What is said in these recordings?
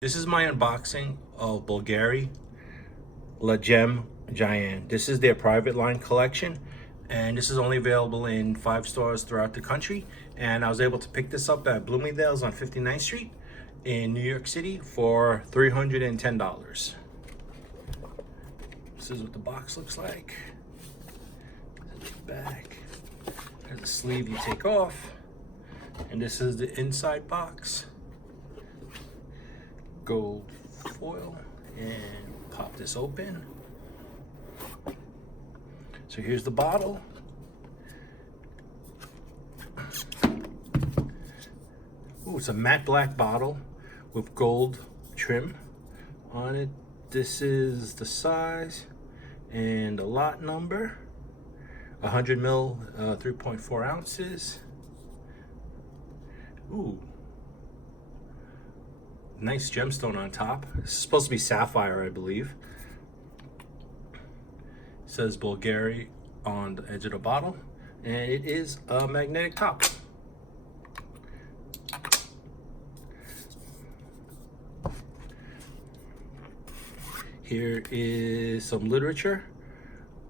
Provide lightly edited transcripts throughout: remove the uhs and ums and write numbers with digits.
This is my unboxing of Bvlgari Le Gemme Gyan. This is their private line collection, and this is only available in 5 stores throughout the country. And I was able to pick this up at Bloomingdale's on 59th Street in New York City for $310. This is what the box looks like. There's the back. There's the sleeve you take off, and this is the inside box. Gold foil, and pop this open. So here's the bottle. Ooh, it's a matte black bottle with gold trim on it. This is the size and the lot number. 100 mil, 3.4 ounces. Ooh. Nice gemstone on top. This is supposed to be sapphire, I believe. It says Bvlgari on the edge of the bottle, and it is a magnetic top. Here is some literature.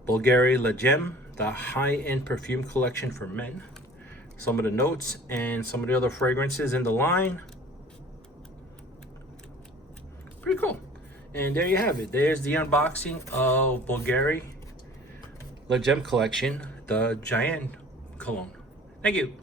Bvlgari Le Gemme, the high-end perfume collection for men. Some of the notes and some of the other fragrances in the line. Pretty cool. And there you have it. There's the unboxing of Bvlgari Le Gemme collection, the Gyan cologne. Thank you.